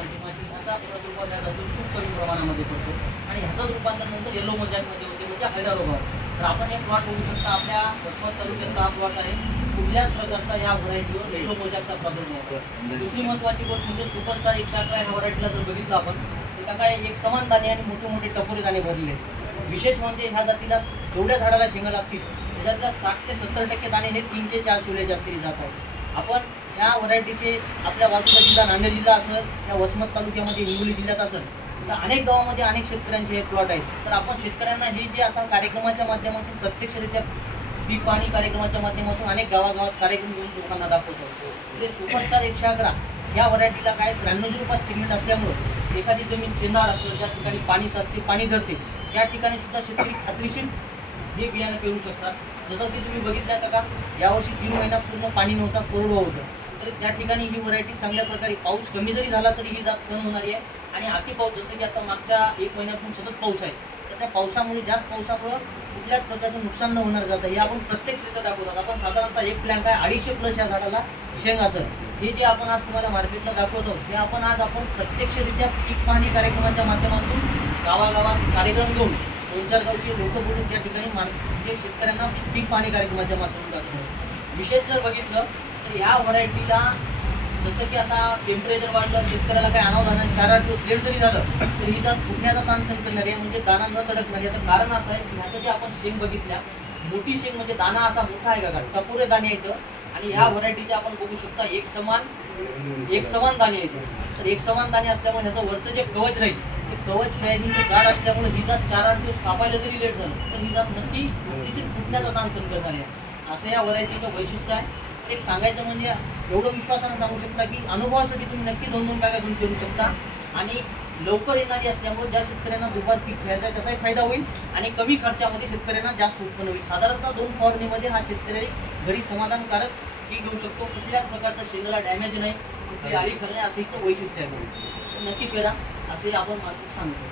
पांढरी माशी ह्याचा प्रादुर्भाव या जातीवर खूप कमी प्रमाणामध्ये पडतो आणि ह्याचं रूपांतर नंतर येलो मोजॅकमध्ये होते म्हणजे हैरा रोगावर. तर आपण हे प्लॉट बघू शकता, आपल्या वसमत तालुक्याचा हा प्लॉट आहे. कुठल्याच प्रकारचा या व्हरायटीवर येलो मोजॅकचा प्रादुर्भाव होतो. दुसरी महत्त्वाची गोष्ट म्हणजे सुपरस्टार 111 ह्या व्हरायटीला जर बघितलं आपण तर काय एक समान दाणे आणि मोठे मोठे टपोरे दाणे भरलेले. विशेष म्हणजे ह्या जातीला जेवढ्या झाडाला शेंगा लागतील त्याच्यातल्या 60 ते 70% दाणे हे 3 ते 4 सोले जास्ती जात आहेत. आपण ह्या व्हरायटीचे आपल्या बाजूला जिल्हा नांदेड जिल्हा असेल, या वसमत तालुक्यामध्ये हिंगोली जिल्ह्यात असेल तर अनेक गावामध्ये अनेक शेतकऱ्यांचे हे प्लॉट आहेत. तर आपण शेतकऱ्यांना हे जे आता कार्यक्रमाच्या माध्यमातून प्रत्यक्षरित्या पीक पाणी कार्यक्रमाच्या माध्यमातून अनेक गावागावात कार्यक्रम घेऊन लोकांना दाखवतो. ते सुपरस्टार 111 ह्या व्हरायटीला काय 93 रुपयात सिग्नल असल्यामुळं एखादी जमीन शेंदाड असेल, ज्या ठिकाणी पाणी साचते पाणी धरते त्या ठिकाणी सुद्धा शेतकरी खात्रीशीर हे बियाणं पेरू शकतात. जसं की तुम्ही बघितलं का यावर्षी जून महिना पूर्ण पाणी नव्हता, कोरडं होतं. तर त्या ठिकाणी ही व्हरायटी चांगल्या प्रकारे पाऊस कमी जरी झाला तरी ही जात सहन होणारी आहे. आणि अति पाऊस जसं की आता मागच्या 1 महिन्यापासून सतत पाऊस आहे तर त्या पावसामुळे जास्त पावसामुळं कुठल्याच प्रकारचं नुकसान न होणार जातं हे आपण प्रत्यक्षरित्या दाखवतात. आपण साधारणतः एक प्लॅन्ट आहे 250+ या झाडाला शेंग असेल. हे जे आपण आज तुम्हाला मार्केटला दाखवतो हे आपण प्रत्यक्षरित्या पीक पाहणी कार्यक्रमाच्या माध्यमातून गावागावात कार्यक्रम घेऊन 2-4 गावचे लोक बोलून त्या ठिकाणी म्हणजे शेतकऱ्यांना पीक पाहणी कार्यक्रमाच्या माध्यमातून दाखवतो. विशेष जर बघितलं तर ह्या व्हरायटीला जसं की आता टेम्परेचर वाढलं, शेतकऱ्याला काय अनावधानाने 4-8 दिवस लेट जरी झालं तर ही जात फुटण्याचा ताण सहन करणार आहे, म्हणजे दाना न तडकणार. याचं कारण असं आहे की ह्याचं जे आपण शेंग बघितल्या मोठी शेंग म्हणजे दाना असा मोठा आहे का टपोरे दाणे येतं आणि ह्या व्हरायटीचे आपण बघू शकता एक समान दाणे येते. तर एक समान दाणे असल्यामुळे ह्याचं वरचं जे कवच राहील ते कवच सोयाबीनचं जाड असल्यामुळे ही जात 4-8 दिवस कापायला जरी लेट झालं तर ही जात नक्की फुटण्याचा ताण सहन करणार आहे. असं या व्हरायटीचं वैशिष्ट्य आहे. एक सांगायचं म्हणजे एवढं विश्वासानं सांगू शकता की अनुभवासाठी तुम्ही नक्की 2-2 बॅगा घेऊन करू शकता आणि लवकर येणारी असल्यामुळे ज्या शेतकऱ्यांना दुबार पीक घ्यायचा आहे त्याचाही फायदा होईल आणि कमी खर्चामध्ये शेतकऱ्यांना जास्त उत्पन्न होईल. साधारणतः 2 फवारणीमध्ये हा शेतकरी घरी समाधानकारक पीक घेऊ शकतो. कुठल्याच प्रकारचा शेंगाला डॅमेज नाही, कुठली आळी करणे असं हिचं वैशिष्ट्य आहे. नक्की करा असे आपण मार्केट सांगतो.